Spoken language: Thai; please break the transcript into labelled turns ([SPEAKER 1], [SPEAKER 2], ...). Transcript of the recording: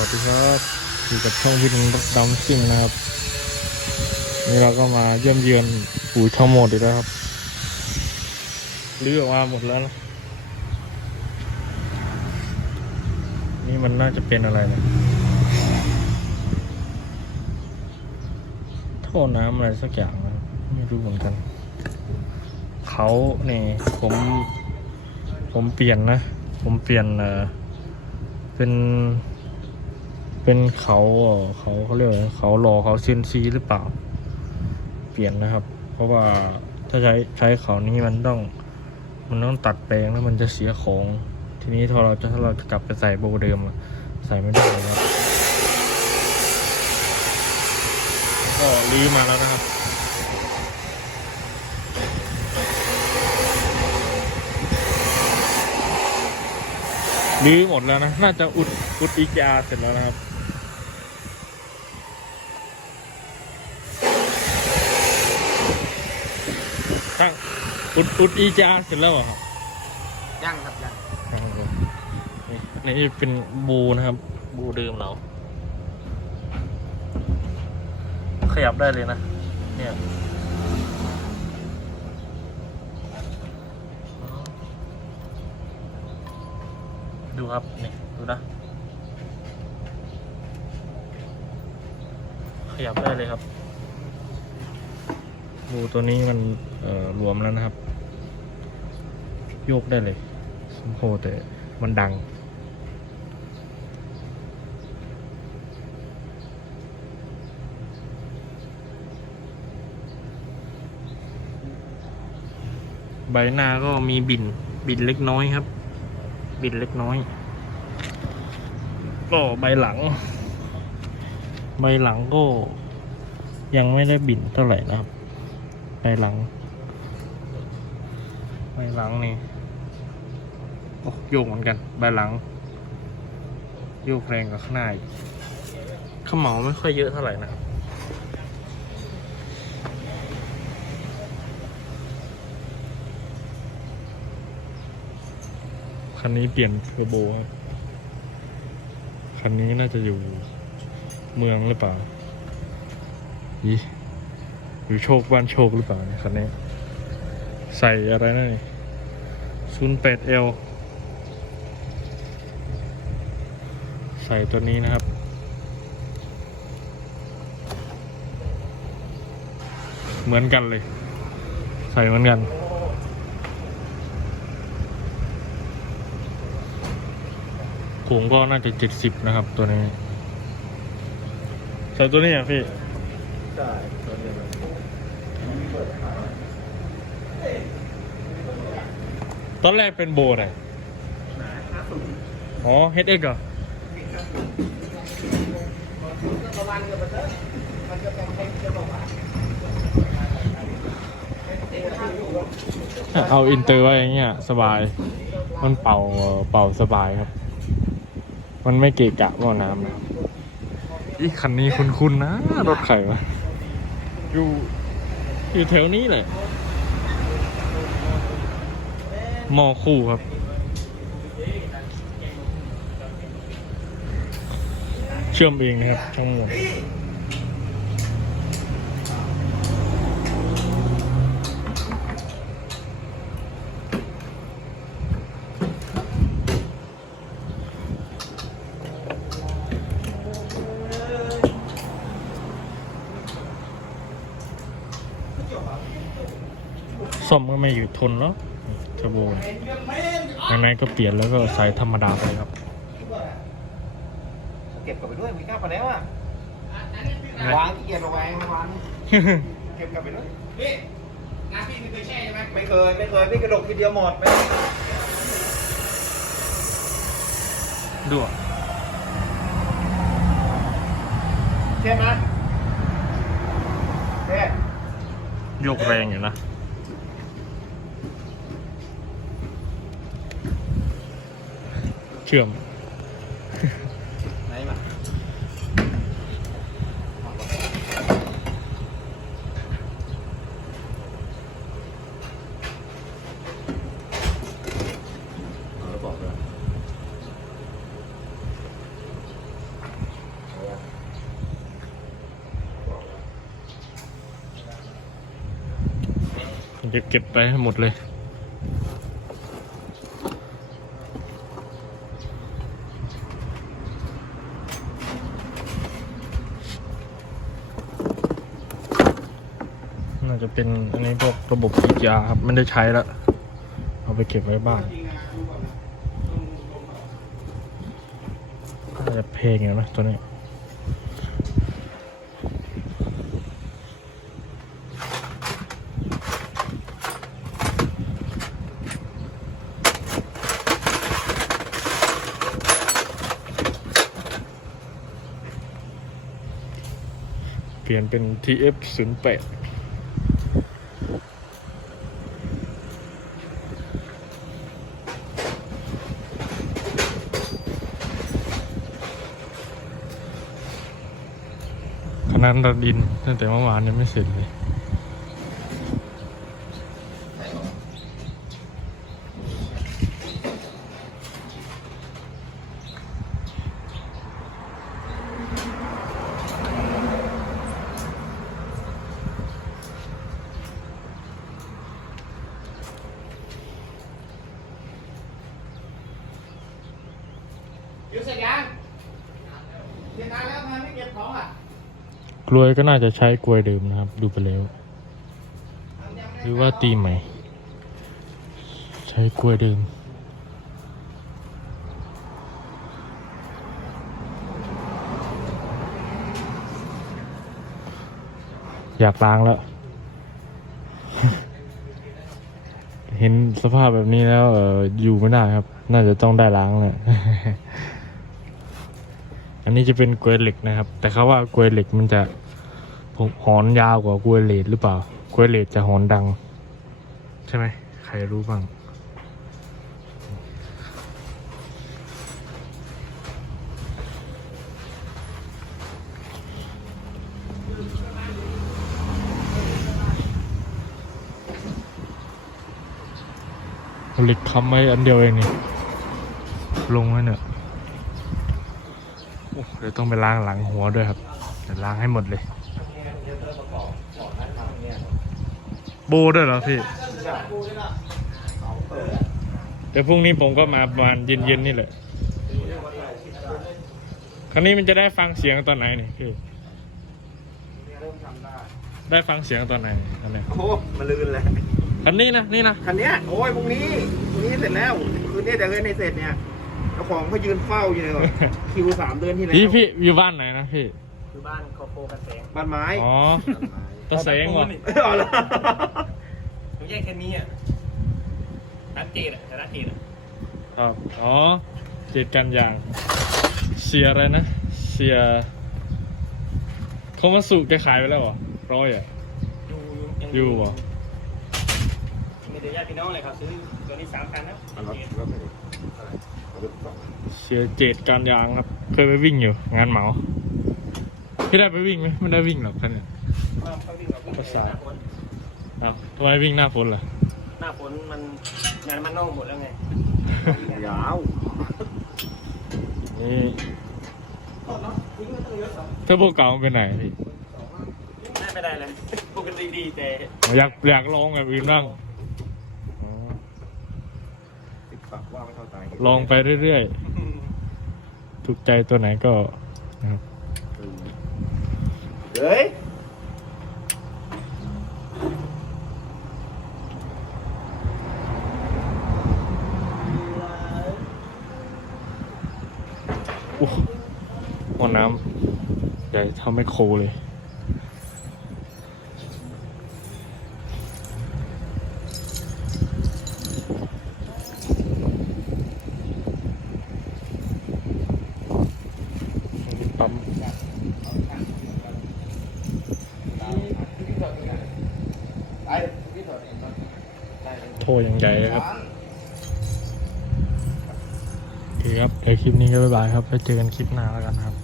[SPEAKER 1] วัสดีครับอยู่กับช่องวินรถดำซิ่งนะครับ นี่เราก็มาเยี่ยมเยือนปู่ช่องหมดอีกแล้วครับลื้อออกมาหมดแล้วนะนี่มันน่าจะเป็นอะไรนะท่อน้ำอะไรสักอย่างนะไม่รู้เหมือนกัน เขาเนี่ยผม ผมเปลี่ยนนะ ผมเปลี่ยนเออเป็น เป็นเขาเอ่อเขาเขาเรียกว่าเขารอเขาเซนซีหรือเปล่า เปลี่ยนนะครับ เพราะว่าถ้าใช้ใช้เขานี้มันต้อง มันต้องตัดแปลงแล้วมันจะเสียของ ทีนี้ถ้าเราจะถ้าเราจะกลับไปใส่โบเดิมอะใส่ไม่ได้ครับก็รื้อมาแล้วนะครับรื้อหมดแล้วนะ น่าจะอุดอุดอีกาเสร็จแล้วนะครับ ตั้งอุดอุดอีกาเสร็จแล้วเหรอครับ
[SPEAKER 2] ยังครับยัง
[SPEAKER 1] ครับผมนี่นี่เป็นบูนะครับ บูเดิมเรา ขยับได้เลยนะ เนี่ยดูครับนี่ดูนะ ขยับได้เลยครับ บูตัวนี้มันเอ่อรวมแล้วนะครับ โยกได้เลยสมโหแต่มันดัง ใบหน้าก็มีบินบินเล็กน้อยครับ บินเล็กน้อย ก็ใบหลัง ใบหลังก็ยังไม่ได้บินเท่าไหร่นะครับ ใบหลังใบหลังนี่โอ้โยกเหมือนกันใบหลัง โยกแรงกว่าข้างหน้าอีกขมเหลาไม่ค่อยเยอะเท่าไหร่นะคันนี้เปลี่ยนเทอร์โบครับคันนี้น่าจะอยู่เมืองหรือเปล่าอี อยู่โชคบ้านโชคหรือเปล่าคันนี้ ใส่อะไรนั่นนี่ศูนย์แปดเอลใส่ตัวนี้นะครับ เหมือนกันเลย ใส่เหมือนกันขงก็น่าจะเจ็ดสิบนะครับตัวนี้ ใส่ตัวนี้อะพี่
[SPEAKER 2] ใช่ตัวเดียวกัน
[SPEAKER 1] ตอนแรกเป็นโบไหนอ๋อ HX เหรอเอาอินเตอร์ไว้อย่างเงี้ยสบาย มันเป่าเป่าสบายครับ มันไม่เกะกะว่าน้ำนะอีคันนี้คุ้นๆนะ รถไข่วะอยู่ อยู่แถวนี้แหละมอคู่ครับ เชื่อมเองนะครับทั้งหมด ซ่อมก็ไม่อยู่ทนแล้วเทอร์โบข้างในก็เปลี่ยนแล้วก็ใส่ธรรมดาไปครับ
[SPEAKER 2] เก็บกลับไปด้วยมีข้าวพอแล้วอะวางขี้เกียจระแวงวางเก็บกลับไปด้วย
[SPEAKER 3] พี่งานพี่ไม่เคยแช่ใช่ไหม
[SPEAKER 2] ไม่เคยไม่เคยพี่กระดกทีเดียวหมดไม่
[SPEAKER 1] ดูอะ
[SPEAKER 2] ใช่ไหมเท่
[SPEAKER 1] โยกแรงอยู่นะ เชื่อม
[SPEAKER 2] ไหนมาเออบอกเลย
[SPEAKER 1] ดี๋ยวเก็บไปให้หมดเลย น่าจะเป็นอันนี้พวกระบบฉีดยาครับ ไม่ได้ใช้แล้ว เอาไปเก็บไว้บ้านน่าจะเพลงอยู่นะตัวนี้ เปลี่ยนเป็น TF 0 8 ขนาดระดินตั้งแต่เมื่อวานยังไม่เสร็จเลย
[SPEAKER 3] เสร็จยังเสร็จนานแล้วทำไมไม่เก็บของอะ
[SPEAKER 1] กลวยก็น่าจะใช้กลวยเดิมนะครับ ดูไปแล้ว หรือว่าตีใหม่ ใช้กลวยเดิมอยากล้างแล้ว เห็นสภาพแบบนี้แล้ว เอออยู่ไม่ได้ครับ น่าจะต้องได้ล้างเลย อันนี้จะเป็นกลวยเหล็กนะครับ แต่เขาว่ากลวยเหล็กมันจะหอนยาวกว่ากลวยเหล็กหรือเปล่ากลวยเหล็กจะหอนดัง ใช่ไหมใครรู้บ้างเหล็กค้ำไว้อันเดียวเองนี่ลงไว้เนี่ย เดี๋ยวต้องไปล้างหลังหัวด้วยครับเดี๋ยวล้างให้หมดเลย โบด้วยเหรอพี่ เดี๋ยวพรุ่งนี้ผมก็มาประมาณเย็นๆนี่แหละ ครั้นี้มันจะได้ฟังเสียงตอนไหนนี่พี่ได้ฟังเสียงตอนไหนอันนี้
[SPEAKER 2] โอ้โหมาลืนเลย
[SPEAKER 1] คันนี้นะนี่นะ
[SPEAKER 2] คันเนี้ยโอ้ยพรุ่งนี้พรุ่งนี้เสร็จแล้วคืนนี้แต่เงินในเสร็จเนี่ย เจ้าของเขายืนเฝ้าอยู่เลยว่ะคิวสามเดือนที่แล้ว
[SPEAKER 1] พี่พี่อยู่บ้านไหนนะพี่
[SPEAKER 3] คือบ้านโคโปกันแสง
[SPEAKER 2] บ้านไม้
[SPEAKER 1] อ๋อตะเสงวะ
[SPEAKER 2] อ๋อเหรอ
[SPEAKER 3] ผมแยกแค่นี้อะร้านเจดอะแต่ร้านเจดอะ
[SPEAKER 1] ครับอ๋อเจ็ดกันยาง เสียอะไรนะ เสียเขามาสูบแกขายไปแล้วเหรอร้อยอะ
[SPEAKER 3] อยู่ยัง
[SPEAKER 1] อยู่เหรอ
[SPEAKER 3] มีแต่ญาติพี่น้องเลยครับซื้อตัวนี้สามพันนะ
[SPEAKER 1] เสียเจ็ดการยางครับ เคยไปวิ่งอยู่ งานเหมาพี่ได้ไปวิ่งไหมไม่ได้วิ่งหรอกคันเนี่ย
[SPEAKER 3] เขาวิ่งกับวิ่ง
[SPEAKER 1] ภาษา
[SPEAKER 3] หน้าฝน
[SPEAKER 1] อ้าวทำไมวิ่งหน้าฝนล่ะ
[SPEAKER 3] หน้าฝนมันงานมันนอกหมดแล้วไง
[SPEAKER 2] ยาว
[SPEAKER 1] นี่เทอร์โบเก่ามันเป็นไหนพี่
[SPEAKER 3] น่าไม่ได้เลยปกติดีแต่
[SPEAKER 1] อยากอยากลองแบบอื่นบ้างอ๋อ
[SPEAKER 2] ติดฝักว่าไม่เข้าใจ
[SPEAKER 1] ลองไปเรื่อยๆ ถูกใจตัวไหนก็นะครับ
[SPEAKER 2] เฮ้ย
[SPEAKER 1] โอ้ห้องน้ำใหญ่เท่าไมโครเลย ปั๊ม อย่างใหญ่เลยครับโอเคครับเดี๋ยวคลิปนี้ก็บ๊ายบายครับไปเจอกันคลิปหน้าแล้วกันครับ